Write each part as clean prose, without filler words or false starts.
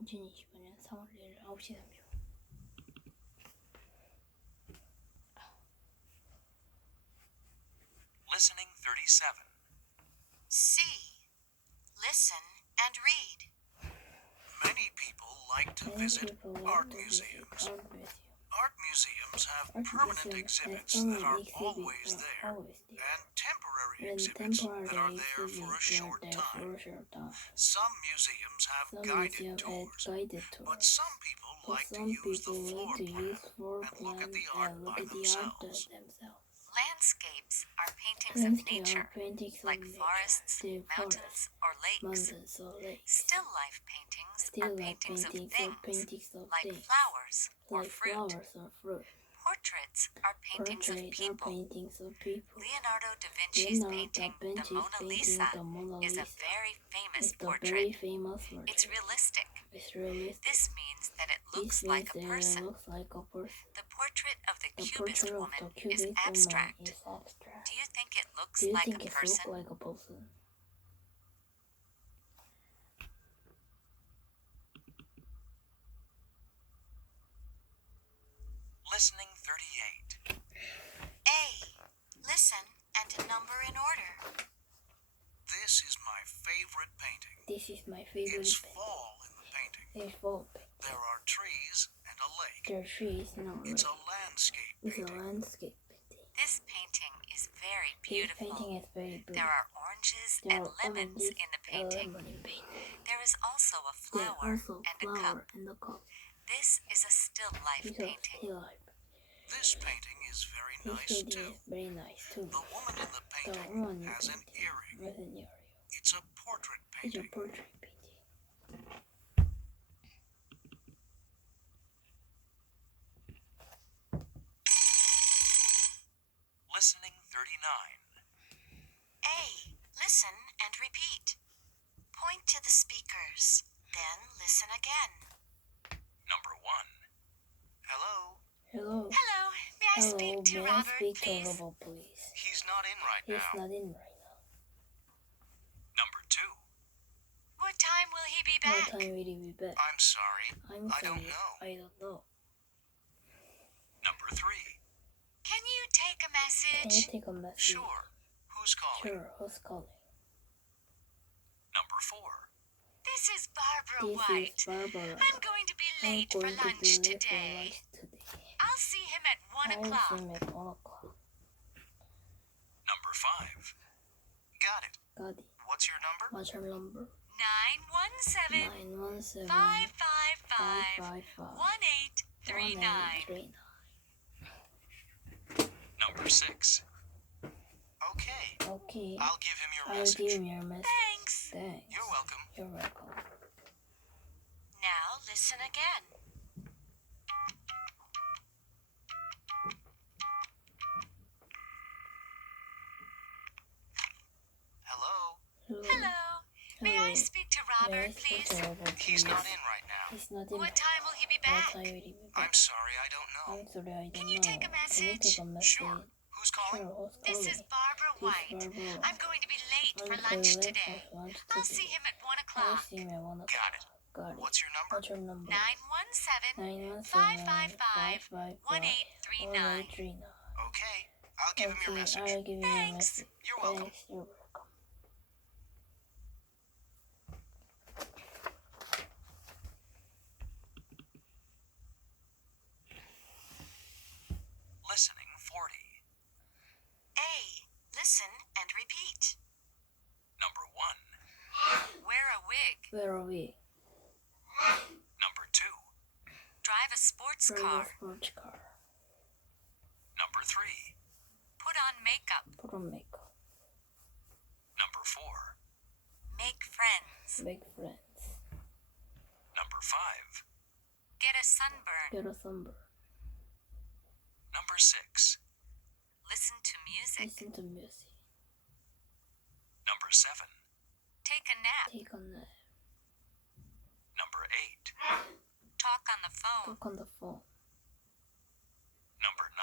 2025년 3월 1일 9시 30분. Listening 37. C. Listen and read. Many people like to visit art museums. Art museums have permanent exhibits that are always there, and temporary exhibits that are there for a short time. Some museums have guided tours, but some people like to use the floor plan and look at the art by themselves. Landscapes are paintings of nature, like forests, mountains, or lakes. Still life paintings are paintings of things, like flowers or fruit. Portraits are paintings of people. Leonardo da Vinci's painting, The Mona Lisa, is a very famous portrait. It's realistic. This means that it looks like a person. The portrait of the Cubist woman is abstract. Do you think it looks like a person? Listening 38. A. Listen and number in order. This is my favorite painting. It's fall in the painting. There are trees and a lake. It's a landscape painting. This painting is very beautiful. There are oranges and lemons in the painting. There is also a flower and a cup. This is a still life painting. This painting is very nice too. The woman in the painting has an earring. It's a portrait painting. Listening 39. A. Listen and repeat. Point to the speakers, then listen again. Number 1. Hello. Hello. Hello, may I speak to Robert, please? He's not in right now. Number 2. What time will he be back? I'm sorry. I don't know. Number 3. Can you take a message? Sure. Who's calling? Number 4. This is Barbara White. I'm going to be late for lunch today. I'll see him at 1 o'clock. Number 5. Got it. What's your number? 917 555 1839. Number 6. Okay. I'll give him your message. Thanks. You're welcome. Now listen again. Hello. Hello. May I speak to Robert, please? He's not in right now. What time will he be back? I'm sorry, I don't know. Can you take a message? Sure. Who's calling? This is Barbara White. I'm going to be late for lunch today. I'll see him at 1 o'clock. Got it. What's your number? 917 555 1839. Okay. I'll give him your message. Thanks. You're welcome. Listening 40. A. Listen and repeat. Number 1. Wear a wig. Number 2. Drive a sports car. Number 3. Put on makeup. Number 4. Make friends. Number 5. Get a sunburn. Number 6. Listen to music. Number 7. Take a nap. Number 8. Talk on the phone. Number 9.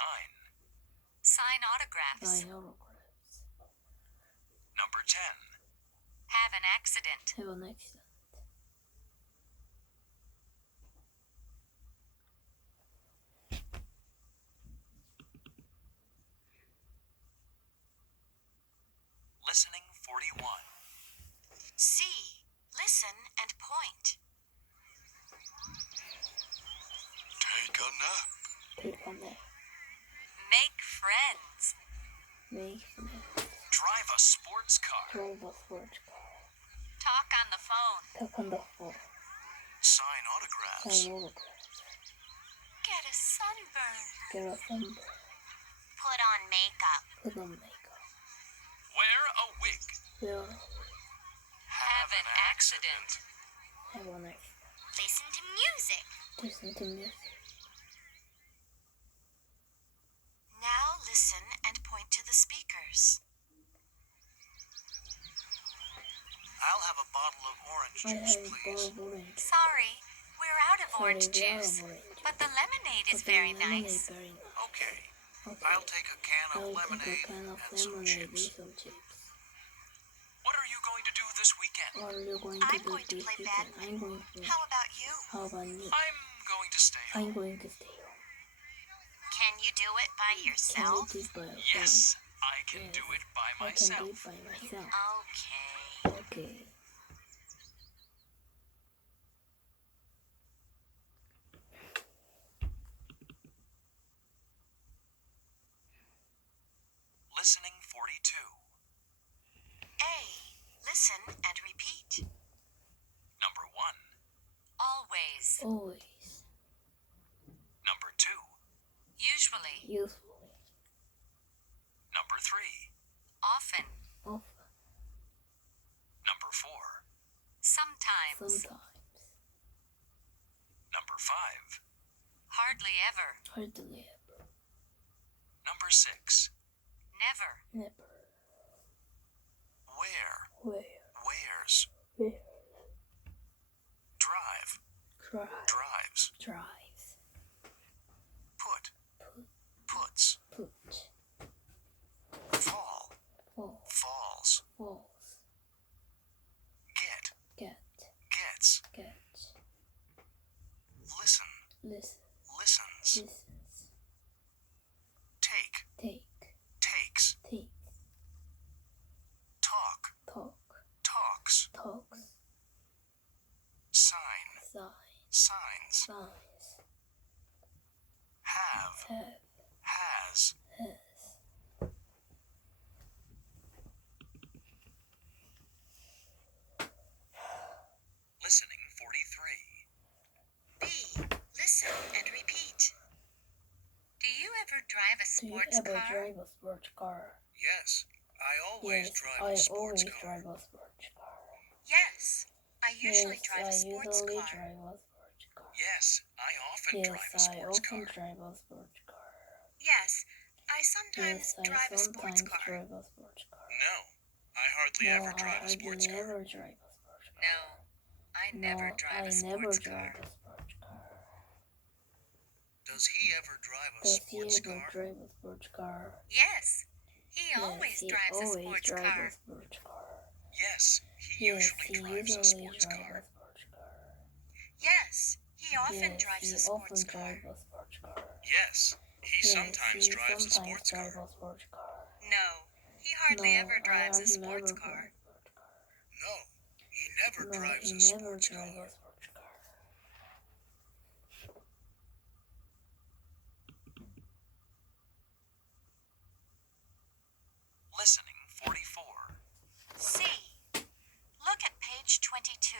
Sign autographs. Number 10. Have an accident. 41. C. Listen and point. Take a nap. Take a nap. Make friends. Make friends. Drive a sports car. Drive a sports car. Talk on the phone. Talk on the phone. Sign autographs. Sign autographs. Get a sunburn. Get a sunburn. Put on makeup. Put on makeup. Wear a wig. Wear. Have an accident. Have an accident. Listen to music. Listen to music. Now listen and point to the speakers. I'll have a bottle of orange I juice, have a please. bottle of orange. Sorry, we're out of orange Sorry, we are juice. out of orange. But the lemonade is But the very lemonade nice. very nice. Okay. Okay. I'll take a can of I'll lemonade take a can of and some lemonade and chips. some chips. What are you going to do this weekend? What are you going to I'm do going to this play weekend? badminton. I'm going to play. How about you? How about you? I'm going to stay home. I'm going to stay home. Can you do it by Can you yourself? do it by yourself? Yes, I can Yes, do it by I can do myself. it by myself. Okay. Okay. Listening 42. A. Listen and repeat. Number 1. Always. Always. Number 2. Usually. Usefully. Number 3. Often. Often. Number 4. Sometimes. Sometimes. Number 5. Hardly ever. Hardly ever. Number 6. Never. Never. Where. Where. Wears. Where. Drive. Drive. Drives. Drives. Put. Put. Puts. Put. Fall. Fall. Falls. Falls. Get. Get. Gets. Get. Listen. Listen. Listens. Listens. Take. Take. Takes. Takes. Talk. Talk. Talks. Talks. Sign. Sign. Signs. Signs. Have. Have. Has. Has. Listening 43. B. Listen and repeat. Do you ever drive a Do you sports ever car? drive a sports car? Yes, I always Yes, drive I a sports always car. drive a sports car. Yes. I usually Yes, drive I a sports usually car. drive a sports car. Yes, I often Yes, drive a I sports often car. drive a sports car. Yes. I sometimes Yes, I drive a sports sometimes car. drive a sports car. No, I hardly No, ever I drive a hardly sports car. never drive a sports car. No. I never No, drive I a never sports drive car. a sports car. Does he ever drive a Does he sports ever car? drive a sports car? Yes. He Yes, always he drives a always sports drives car. a sports car. Yes, he Yes, usually he drives a usually sports drives car. a sports car. Yes. He often Yes, drives he a sports often car. drives a sports car. Yes, he Yes, sometimes he drives a sometimes sports drives car. a sports car. No. He hardly No, ever drives I a hardly sports ever car. drive a sports car. No, he never No, drives he a never sports drives car. a sports car. Listening 44. C. Look at page 22.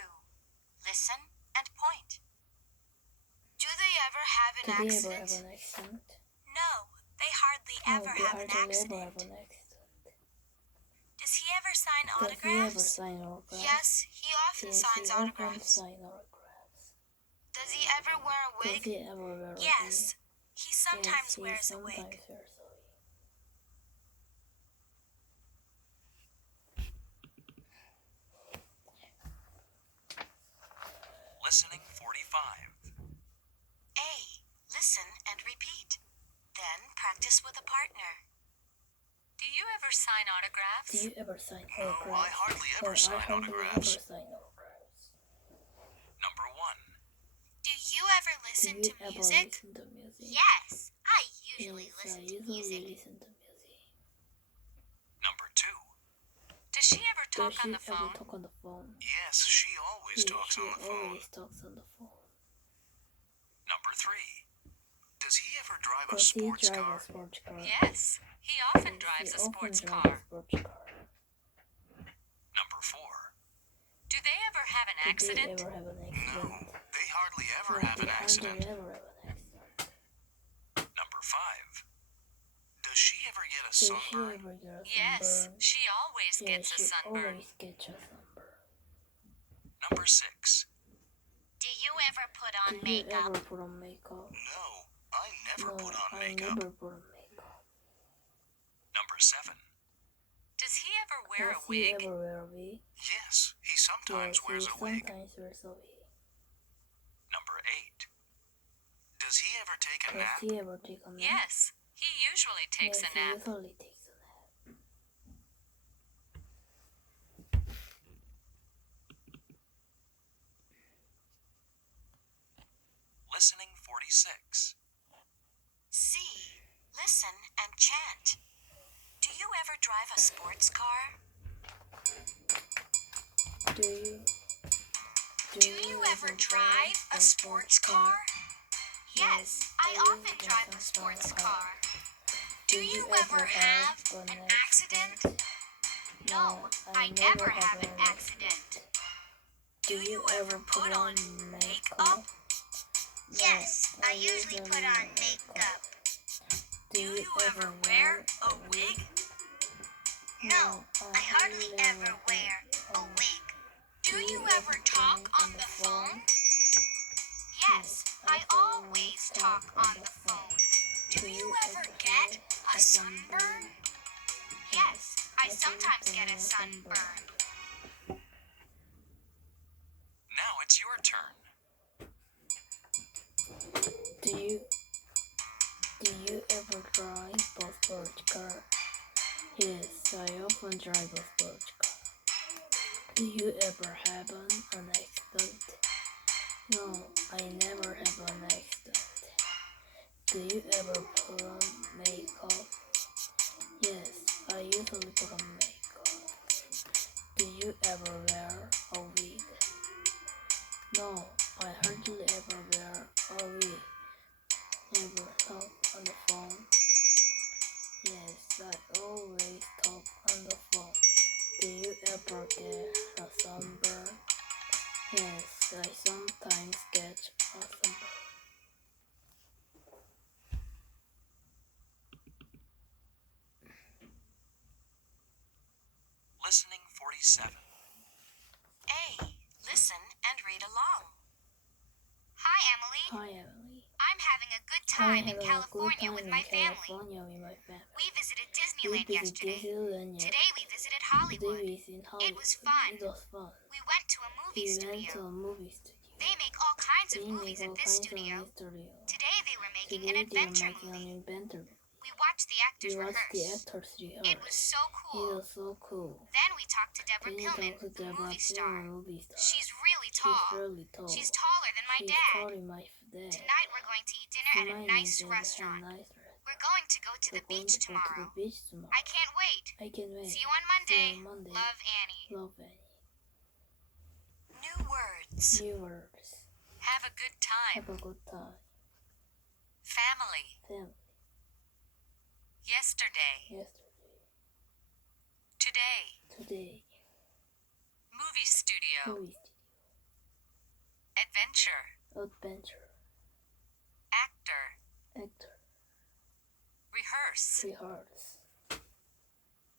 Listen and point. Do they ever have an Do they ever accident? have an accident? No, they hardly No, ever they have an hardly ever accident. have an accident. Does he ever sign Does he ever autographs? sign autographs? Yes, he often Yes, signs he often autographs. signs autographs. Does he ever wear a Does wig? he ever wear a Yes, wig? he sometimes Yes, he wears a sometimes wig. wears a wig. Listening 45. A. Listen and repeat. Then practice with a partner. Do you ever sign autographs? Do you ever sign No, autographs? I hardly No, ever I sign hardly autographs. ever sign autographs. Number 1. Do you ever Do listen you to ever music? listen to music? Yes, I usually Yes, I listen to usually music. listen to music. Number 2. Does she ever Does talk she on the ever phone? talk on the phone? Yes, she always talks She on the phone. always talks on the phone. Number 3. Does he ever drive a Does he sports drive car? a sports car? Yes, he often Yes, drives he a often sports drives car. a sports car. Number 4. Do they ever have an Do accident? they ever have an No, accident? they hardly ever No, have an they accident. hardly ever have an accident. Number 5. Does she ever get a Does she sunburn? ever get a Yes, sunburn? she always Yes, gets a she sunburn. always gets a sunburn. Number 6. Do you ever put on Do you makeup? ever put on makeup? No, I never No, put on I makeup. never put on makeup. Number 7. Does he ever wear Does a he wig? ever wear a wig? Yes, he sometimes Yes, wears he a wig. sometimes wears a wig. Number 8. Does he ever take a Does nap? he ever take a nap? Yes, he usually takes Yes, a nap. he usually takes a nap. Listening 46. See, listen, and chant. Do you ever drive a sports car? Do you ever drive a sports car? Yes, I often drive a sports car. Do you ever have an accident? No, I never have an accident. Do you ever put on makeup? Yes, I usually put on makeup. Do you ever wear a wig? No, I hardly ever wear a wig. Do you ever talk on the phone? Yes, I always talk on the phone. Do you ever get a sunburn? Yes, I sometimes get a sunburn. Now it's your turn. Do you ever drive a sports car? Yes, I often drive a sports car. Do you ever have an accident? No, I never have an accident. Do you ever put on makeup? Yes, I usually put on makeup. Do you ever wear a wig? No, I hardly ever wear a wig. Never talk on the phone. Yes, I always talk on the phone. Do you ever get a sunburn? Yes, I sometimes get a sunburn. Listening 47. A. Listen and read along. Hi, Emily. Hi, Emily. I'm having a good I'm time in having a good California time with in my family. California with my family. We visited We Disneyland visited yesterday. Disneyland yesterday. Today we visited Today Hollywood. we visited Hollywood. It was fun. It was fun. We went to a movie We went studio. to a movie studio. They make all kinds They of movies make at all this kinds of studio. movies studio. Today they were making Today an adventure they were making movie. an adventure movie. We watched the actors We watched the rehearse. actors rehearse. It was so It cool. was so cool. Then we talked to Deborah Then we Pillman, talked to the Deborah movie star. Pillman, movie star. She's really She's tall. really tall. She's taller than my She's dad. taller than my dad. Tonight we're going to eat dinner at a Tonight nice we're going to restaurant. a nice restaurant. We're going to go to the We're going beach to go to tomorrow. the beach tomorrow. I can't wait. I can wait. See you on See Monday. you on Monday. Love, Annie. Love Annie. New words. New words. Have a good time. Have a good time. Family. Family. Yesterday. Yesterday. Today. Today. Movie studio. Movie studio. Adventure. Adventure. Actor. Actor. Rehearse. Rehearse.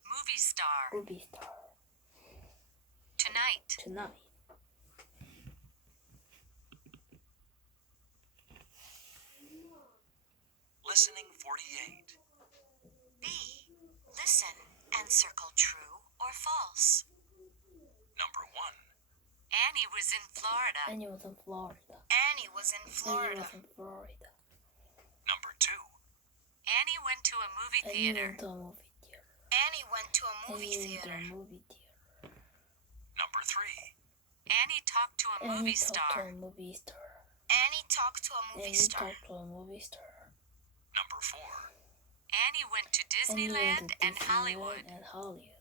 Movie star. Movie star. Tonight. Tonight. Listening 48. B. Listen and circle true or false. Number 1. Annie was in Florida. Annie was in Florida. Annie was in Annie Florida. was in Florida. Number 2. Annie went to a movie Annie theater. went to a movie theater. Annie went to a movie Annie went to theater. a movie theater. Number 3. Annie talked to a Annie movie talked to star. a movie star. Annie talked to a movie Annie star. talked to a movie star. Number 4. Annie went to Annie went Disneyland to and Disneyland Hollywood. and Hollywood.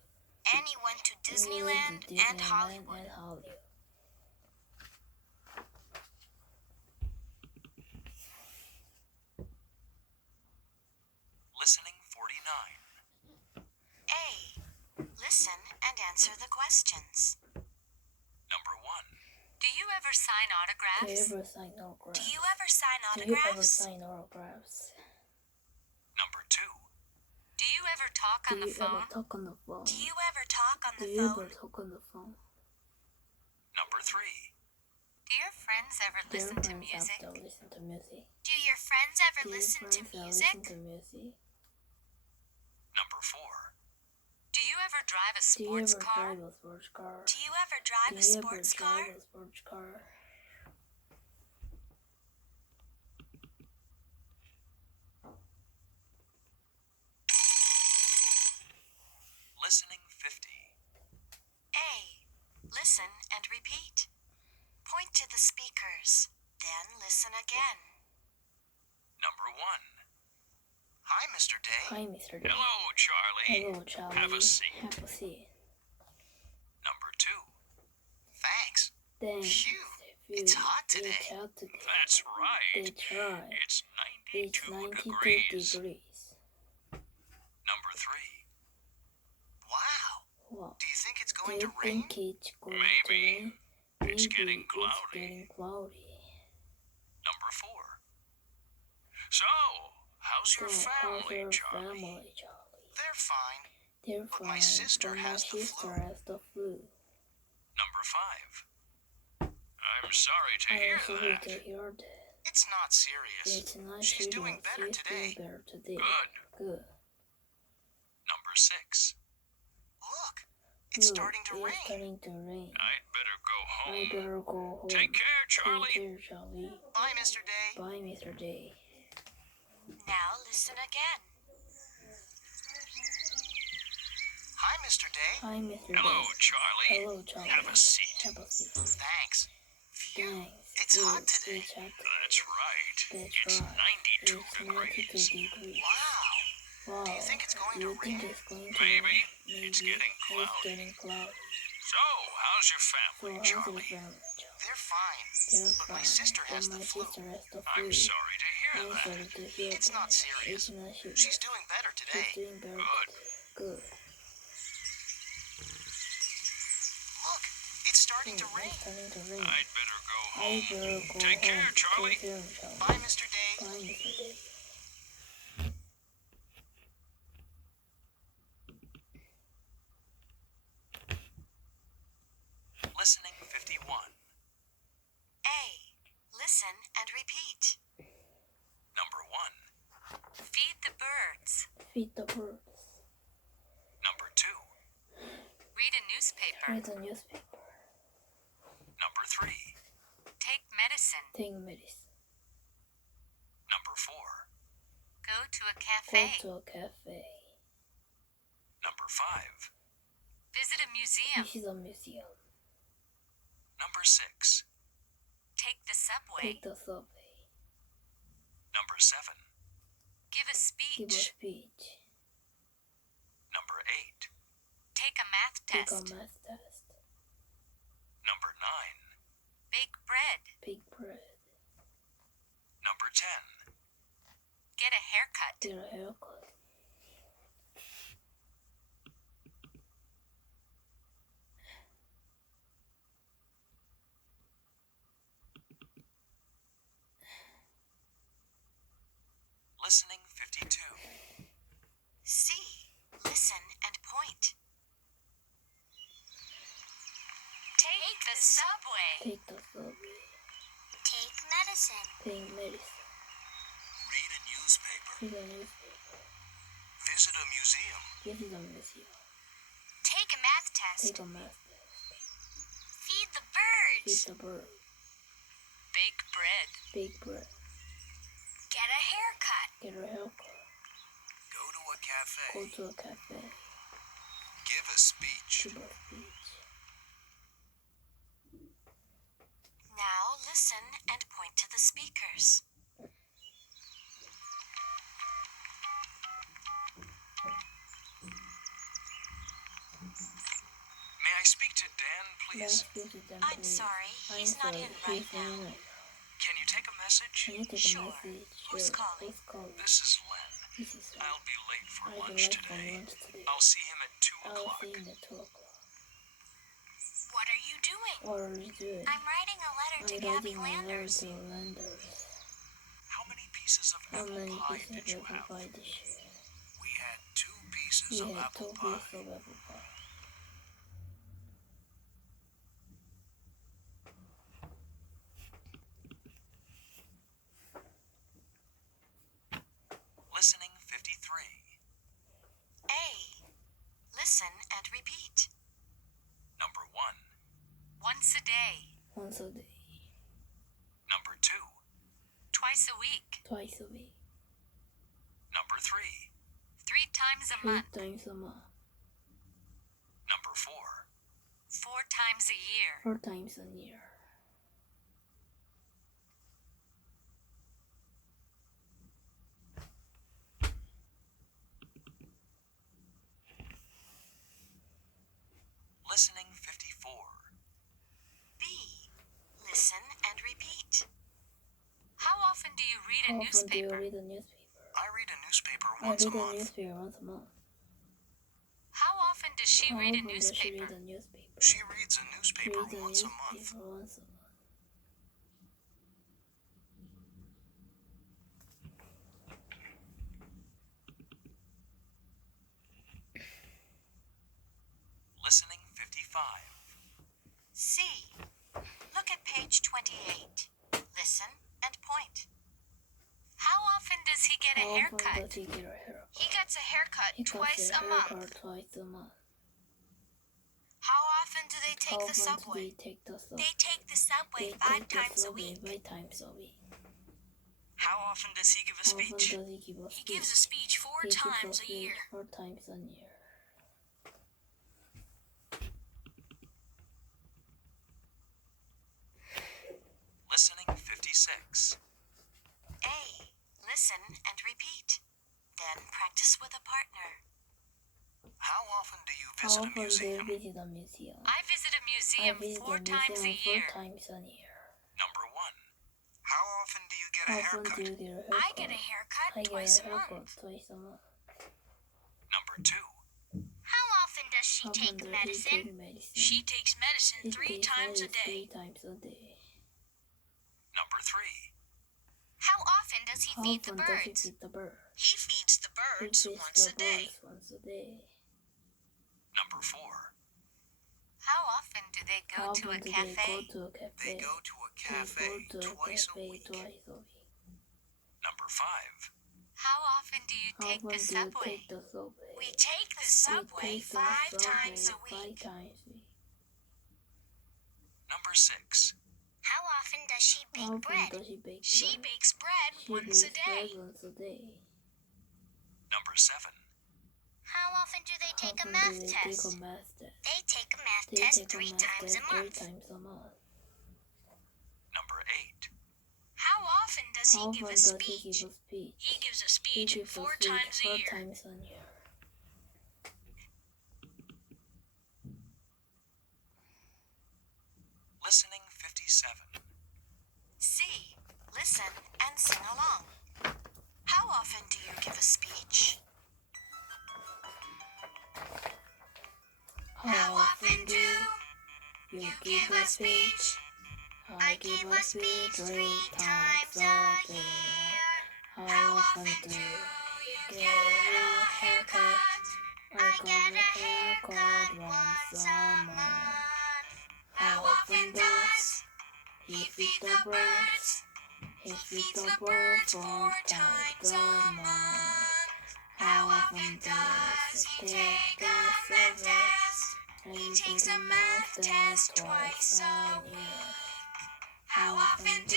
Annie went to Disneyland and Hollywood. Listening 49. A. Listen and answer the questions. Number 1. Do you ever sign Do you autographs? ever sign autographs? Do you ever sign Do you ever autographs? sign autographs? Number 2. Do you ever talk Do on the you ever phone? talk on the phone? Do you ever talk on Do the you ever phone? talk on the phone? Number 3. Do your friends ever Do your listen to friends music? have to listen to music? Do your friends ever Do your listen to friends music? listen to music? Number 4. Do you ever drive a Do you sports ever car? drive a sports car? Do you ever drive Do a you ever sports car? drive a sports car? Listening 50. A. Listen and repeat. Point to the speakers, then listen again. Number 1. Hi, Mr. Day. Hi, Mr. Day. Hello, Charlie. Hello, Charlie. Have a seat. Have a seat. Number 2. Thanks. Thanks. Phew, it's hot today. It's hot today. That's right. That's right. It's 92 It's 92 degrees. degrees. Number 3. Wow. Wow. Do you think it's Do going you to rain? think it's going to Maybe. rain? It's Maybe getting It's cloudy. getting cloudy. Number 4. So, how's your So, family, how's your Charlie? family, Charlie? They're fine. They're But fine. my sister but has my the sister flu. has the flu. Number 5. I'm sorry to I'm hear sorry that. to hear that. It's not serious. It's not She's serious. doing better She's today. doing better today. Good. Good. Number 6. Look, it's Look, starting to it's rain. starting to rain. I'd better go I home. better go home. Take care, Charlie. Take care, Charlie. Bye, Mr. Day. Bye, Mr. Day. Now listen again. Hi, Mr. Day. Hi, Mr. Hello, Day. Charlie. Hello, Charlie. Have a seat. Have a seat. Thanks. Phew, Thanks. it's hot today. It's hot. That's right. That's It's right. 92 It's degrees. 92 degrees. Wow. Wow. Do you think it's going Do to you think rain? it's going to Maybe. rain? It's Maybe. getting It's cloudy. getting cloudy. So, how's your So family, how's your Charlie? family, Charlie? They're fine. They're But my fine. sister has But the my flu. sister has the flu. I'm sorry to hear I'm that. sorry to hear It's that. not serious. It's not serious. She's doing better today. She's doing better Good. today. Good. Look, it's starting to rain. It's starting to rain. I'd better go I home. better go Take care, home. Charlie. Take care, Charlie. Bye, Mr. Day. Bye, Mr. Day. Listening 51. A. Listen and repeat. Number 1. Feed the birds. Feed the birds. Number 2. Read a newspaper. Read the newspaper. Number 3. Take medicine. Take medicine. Number 4. Go to a Go cafe. to a cafe. Number 5. Visit a museum. Visit a museum. Number 6. Take the subway. Take the subway. Number 7. Give a Give a speech. speech. Number 8. Take a math Take a test. math test. Number 9. Bake bread. Bake bread. Number 10. Get a haircut. Get a haircut. Listening 52. C. Listen and point. Take the subway. Take the subway. Take medicine. Take medicine. Read a newspaper. Read a newspaper. Visit a museum. Visit a museum. Take a math test. Take a math test. Feed the Feed birds. the bird. Bake bread. Bake bread. Get a haircut. Get a haircut. Go to a cafe. Go to a cafe. Give a speech. Give a speech. Now listen and point to the speakers. Dan, Dan, please? visit Dan, I'm please. sorry, he's I'm not sorry, in right he's not now. in right now. Can you take a message? Can you take Sure. a message? Who's calling? Who's calling? This is Len. This is Len. I'll be late for I'll be lunch late for today. lunch today. I'll see him at 2 I'll o'clock. see him at 2 o'clock. What are you doing? What are you doing? I'm writing a letter to I'm Gabby writing a letter Landers. to Landers. How many pieces of How apple many pie pieces did you of apple have? pie did you have? We had 2 pieces We of had apple 2 pie. pieces of apple pie. Listening 53. A. Listen and repeat. Number 1. Once a day. Once a day. Number 2. Twice a week. Twice a week. Number 3. 3 times a 3 month. times a month. Number 4. 4 times a year. 4 times a year. Listening 54. B. Listen and repeat. How often do you read a How often do you newspaper? read a newspaper? I read a newspaper I once a read a month. newspaper once a month. How often does she How read a often does she newspaper? read a newspaper? She reads a She newspaper reads a once a month. newspaper once a month. Listening 55. C. Look at page 28. Listen and point. How often does he get a How often haircut? does he get a haircut? He gets a haircut He gets twice a a month. haircut twice a month. How often do they How take the often do subway? they take the subway? They take the subway They 5 take the times a subway week. 5 times a week. How often does he give a How often speech? does he give a He speech? gives a speech 4 He gives times a speech year. 4 times a year. Listening 56. A. Listen and repeat. Then practice with a partner. How often do you How visit a often do you museum? visit a museum? I visit a I museum visit 4 a times a museum 4 year. times a year. Number 1. How often do you get a How often haircut? do you get a haircut? I get a haircut I get twice a a haircut month. twice a month. Number 2. How often does she How often take does he medicine? take medicine? She takes medicine He 3 takes times a medicine day. 3 times a day. Number 3. How often does he How feed the often does he birds? feed the birds? He feeds the He birds feeds once the a day. birds once a day. Number 4. How often do they How go to a often do they cafe? go to a cafe? They go to a They cafe go to a twice a cafe week. twice a week. Number 5. How often do you How take often the do you subway? take the subway? We take the We subway take the 5 subway times a 5 week. times a week. Number 6. How often does she How bake often bread? does she bake She bread? bakes bread She once a bakes bread day. once a day. Number 7. How often do they How take a often math do they take test? a math test? They take a math They test take a 3 math times test a 3 month. times a month. Number 8. How often does How he give often a does he speech? give a speech? He gives a He speech gives a 4 speech times a 4 year. times a year. Listening 57. C. Listen and sing along. How often do you give a speech? How often do you give a speech? I give a speech 3 times a day. How often do you get a haircut? I get a haircut once a month. How often does he feed the birds? He feeds the birds 4 times a month. How often does he take a math test? He takes a math test twice a year. How often do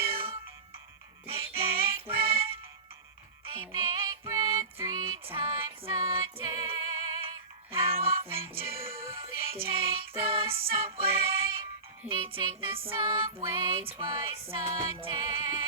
they bake bread? They bake bread 3 times a day. How often do they take the subway? They take the subway twice a day.